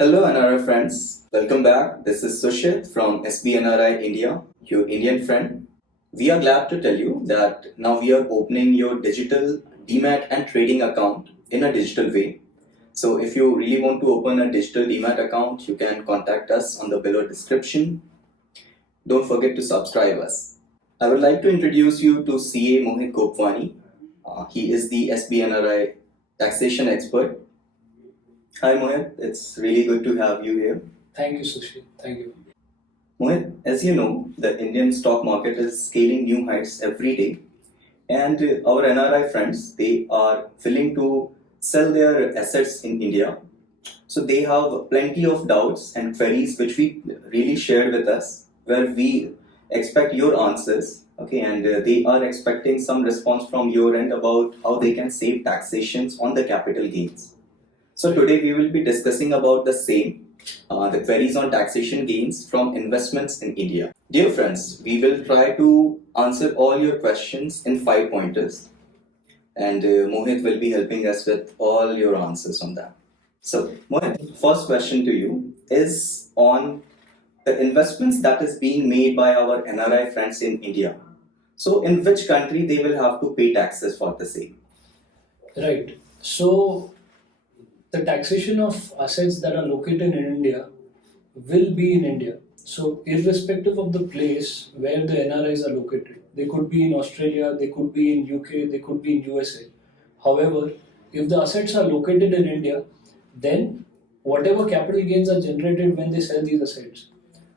Hello NRI friends, welcome back. This is Sushit from SBNRI India, your Indian friend. We are glad to tell you that now we are opening your digital DMAT and trading account in a digital way. So if you really want to open a digital DMAT account, you can contact us on the below description. Don't forget to subscribe us. I would like to introduce you to CA Mohit Gopwani. He is the SBNRI taxation expert. Hi Mohit, it's really good to have you here. Thank you, Sushi. Thank you. Mohit, as you know, the Indian stock market is scaling new heights every day, and our NRI friends, they are willing to sell their assets in India. So they have plenty of doubts and queries which we really shared with us, where we expect your answers. Okay, and they are expecting some response from your end about how they can save taxations on the capital gains. So today we will be discussing about the same, the queries on taxation gains from investments in India. Dear friends, we will try to answer all your questions in 5 pointers, and Mohit will be helping us with all your answers on that. So Mohit, first question to you is on the investments that is being made by our NRI friends in India. So in which country they will have to pay taxes for the same? Right. So the taxation of assets that are located in India will be in India. So irrespective of the place where the NRIs are located, they could be in Australia, they could be in UK, they could be in USA. However, if the assets are located in India, then whatever capital gains are generated when they sell these assets,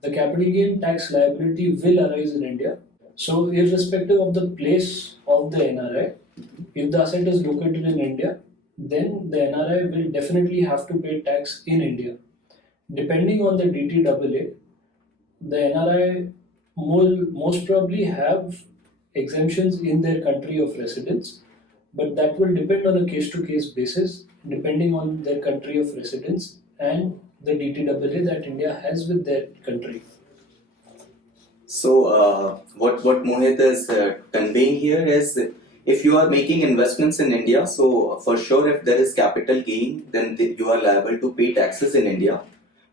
the capital gain tax liability will arise in India. So irrespective of the place of the NRI, if the asset is located in India, then the NRI will definitely have to pay tax in India. Depending on the DTAA, the NRI will most probably have exemptions in their country of residence, but that will depend on a case-to-case basis, depending on their country of residence and the DTAA that India has with their country. So what Mohit is conveying here is, if you are making investments in India, so for sure if there is capital gain, then you are liable to pay taxes in India.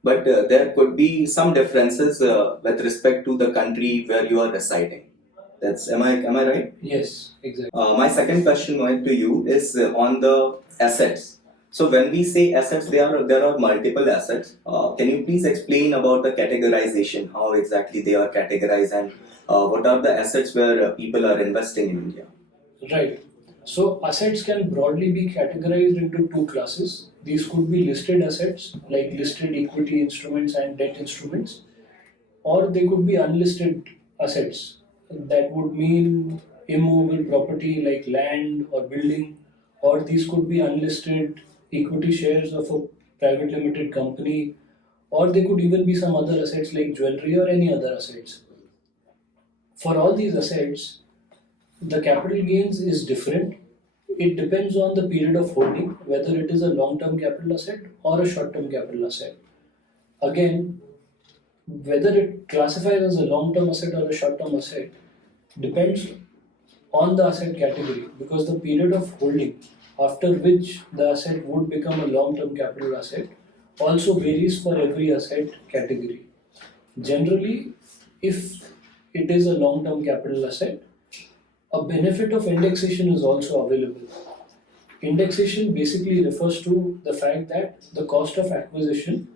But there could be some differences with respect to the country where you are residing. Am I right? Yes, exactly. My second question, Mohit, to you is on the assets. So when we say assets, there are multiple assets. Can you please explain about the categorization, how exactly they are categorized, and what are the assets where people are investing in India? Right. So assets can broadly be categorized into two classes. These could be listed assets like listed equity instruments and debt instruments, or they could be unlisted assets. That would mean immovable property like land or building, or these could be unlisted equity shares of a private limited company, or they could even be some other assets like jewelry or any other assets. For all these assets, the capital gains is different. It depends on the period of holding, whether it is a long term capital asset or a short term capital asset. Again, whether it classifies as a long term asset or a short term asset depends on the asset category, because the period of holding after which the asset would become a long term capital asset also varies for every asset category. Generally, if it is a long term capital asset, a benefit of indexation is also available. Indexation basically refers to the fact that the cost of acquisition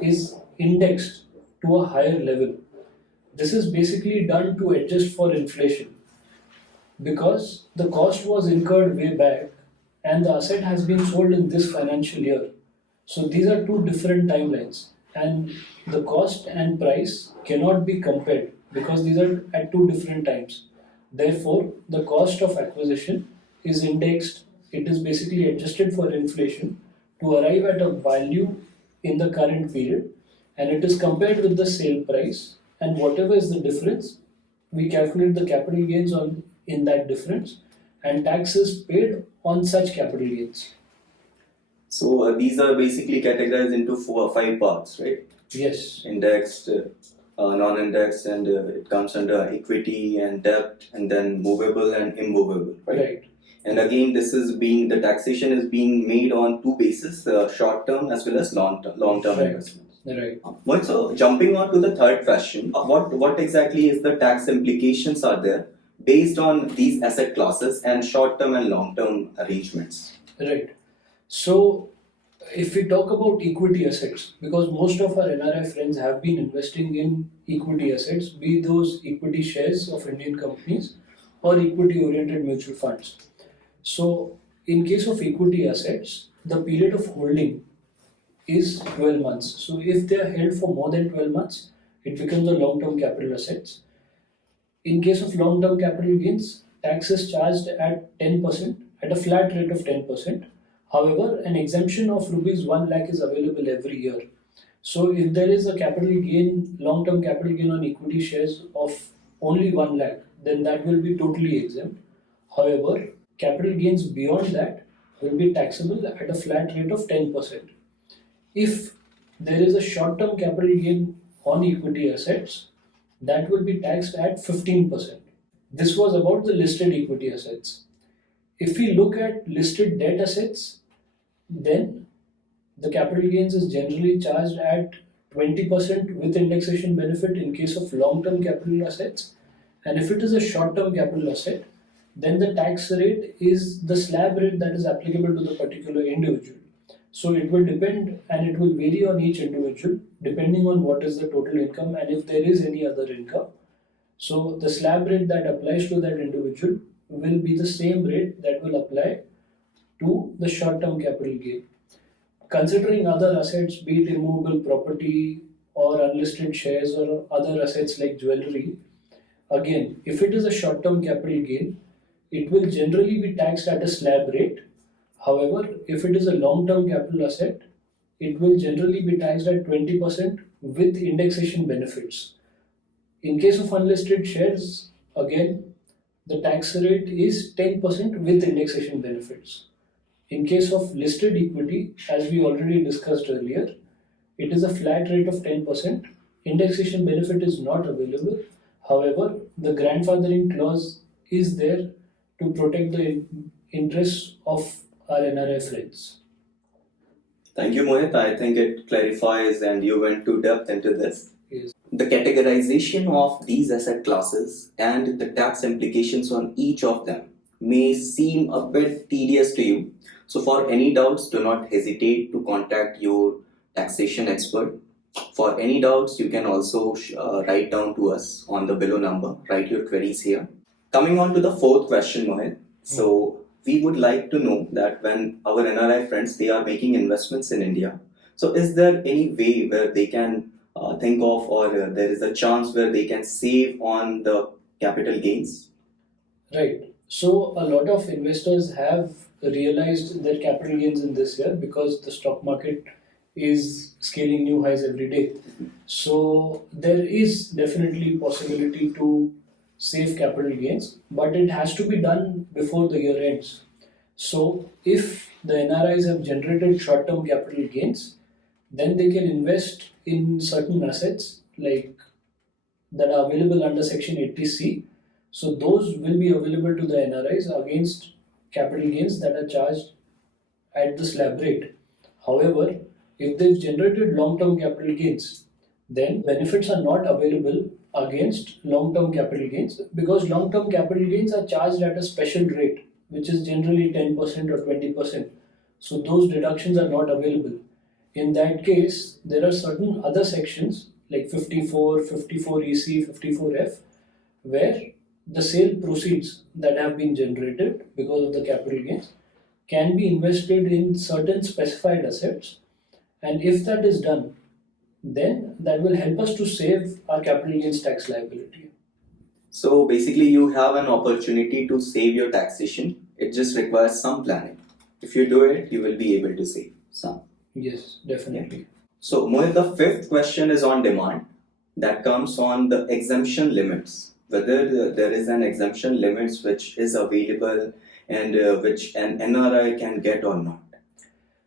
is indexed to a higher level. This is basically done to adjust for inflation, because the cost was incurred way back and the asset has been sold in this financial year. So these are two different timelines, and the cost and price cannot be compared because these are at two different times. Therefore, the cost of acquisition is indexed, it is basically adjusted for inflation to arrive at a value in the current period, and it is compared with the sale price, and whatever is the difference, we calculate the capital gains on in that difference, and tax is paid on such capital gains. So these are basically categorized into 5 parts, right? Yes. Indexed, non-indexed, and it comes under equity and debt, and then movable and immovable, right? Right. And again, the taxation is being made on two bases, short term as well as long term Right. investments. Right. Mohit, so jumping on to the third question, what exactly is the tax implications are there based on these asset classes and short term and long term arrangements? Right. So, if we talk about equity assets, because most of our NRI friends have been investing in equity assets, be those equity shares of Indian companies or equity oriented mutual funds. So, in case of equity assets, the period of holding is 12 months. So, if they are held for more than 12 months, it becomes a long term capital assets. In case of long term capital gains, tax is charged at 10% at a flat rate of 10%. However, an exemption of rupees 1 lakh is available every year. So, if there is a capital gain, long term capital gain on equity shares of only 1 lakh, then that will be totally exempt. However, capital gains beyond that will be taxable at a flat rate of 10%. If there is a short term capital gain on equity assets, that will be taxed at 15%. This was about the listed equity assets. If we look at listed debt assets, then the capital gains is generally charged at 20% with indexation benefit in case of long term capital assets. And if it is a short term capital asset, then the tax rate is the slab rate that is applicable to the particular individual. So it will depend and it will vary on each individual depending on what is the total income and if there is any other income. So the slab rate that applies to that individual will be the same rate that will apply to the short term capital gain. Considering other assets, be it immovable property or unlisted shares or other assets like jewelry, again, if it is a short term capital gain, it will generally be taxed at a slab rate. However, if it is a long term capital asset, it will generally be taxed at 20% with indexation benefits. In case of unlisted shares, again, the tax rate is 10% with indexation benefits. In case of listed equity, as we already discussed earlier, it is a flat rate of 10%. Indexation benefit is not available. However, the grandfathering clause is there to protect the interests of our NRI friends. Thank you, Mohit. I think it clarifies and you went to depth into this. Yes. The categorization of these asset classes and the tax implications on each of them may seem a bit tedious to you. So, for any doubts, do not hesitate to contact your taxation expert. For any doubts, you can also write down to us on the below number. Write your queries here. Coming on to the fourth question, Mohit. So, we would like to know that when our NRI friends they are making investments in India, so is there any way where they can think of or there is a chance where they can save on the capital gains? Right. So a lot of investors have realized their capital gains in this year because the stock market is scaling new highs every day. So there is definitely possibility to save capital gains, but it has to be done before the year ends. So if the NRIs have generated short-term capital gains, then they can invest in certain assets like that are available under Section 80C. So those will be available to the NRIs against capital gains that are charged at the slab rate. However, if they've generated long-term capital gains, then benefits are not available against long-term capital gains because long-term capital gains are charged at a special rate, which is generally 10% or 20%. So those deductions are not available. In that case, there are certain other sections like 54, 54EC, 54F, where the sale proceeds that have been generated because of the capital gains can be invested in certain specified assets. And if that is done, then that will help us to save our capital gains tax liability. So basically, you have an opportunity to save your taxation. It just requires some planning. If you do it, you will be able to save some. Yes, definitely. So, Mohit, the fifth question is on demand. That comes on the exemption limits. Whether there is an exemption limits which is available and which an NRI can get or not.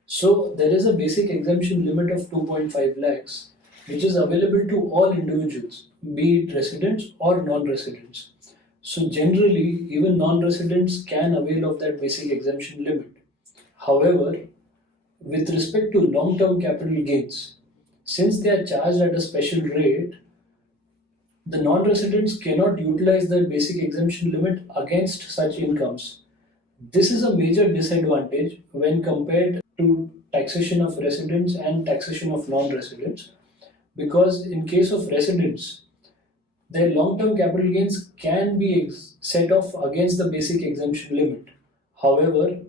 So there is a basic exemption limit of 2.5 lakhs, which is available to all individuals, be it residents or non-residents. So generally, even non-residents can avail of that basic exemption limit. However, with respect to long-term capital gains, since they are charged at a special rate, the non-residents cannot utilize the basic exemption limit against such incomes. This is a major disadvantage when compared to taxation of residents and taxation of non-residents, because in case of residents, their long-term capital gains can be set off against the basic exemption limit. However,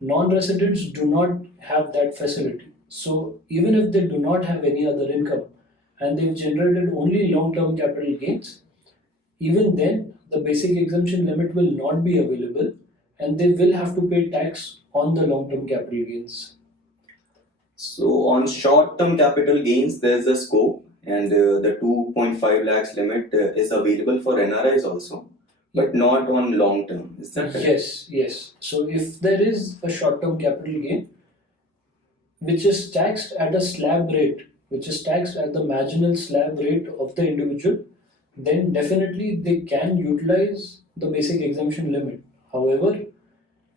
non-residents do not have that facility. So even if they do not have any other income and they've generated only long-term capital gains, even then the basic exemption limit will not be available and they will have to pay tax on the long-term capital gains. So on short-term capital gains, there's a scope, and the 2.5 lakhs limit is available for NRIs also, but not on long term. Is that correct? Yes. So if there is a short-term capital gain which is taxed at a slab rate, which is taxed at the marginal slab rate of the individual, then definitely they can utilize the basic exemption limit. However,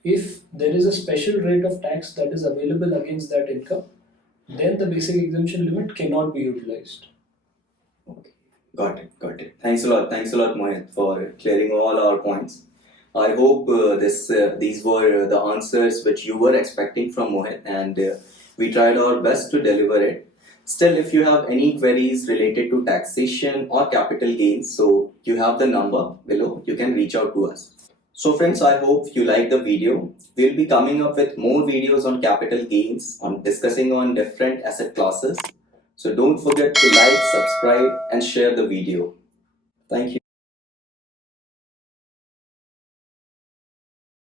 if there is a special rate of tax that is available against that income, then the basic exemption limit cannot be utilized. Okay. Got it. Thanks a lot, Mohit, for clearing all our points. I hope these were the answers which you were expecting from Mohit, and we tried our best to deliver it. Still, if you have any queries related to taxation or capital gains, so you have the number below, you can reach out to us. So friends, I hope you liked the video. We'll be coming up with more videos on capital gains, on discussing on different asset classes. So don't forget to like, subscribe and share the video. Thank you.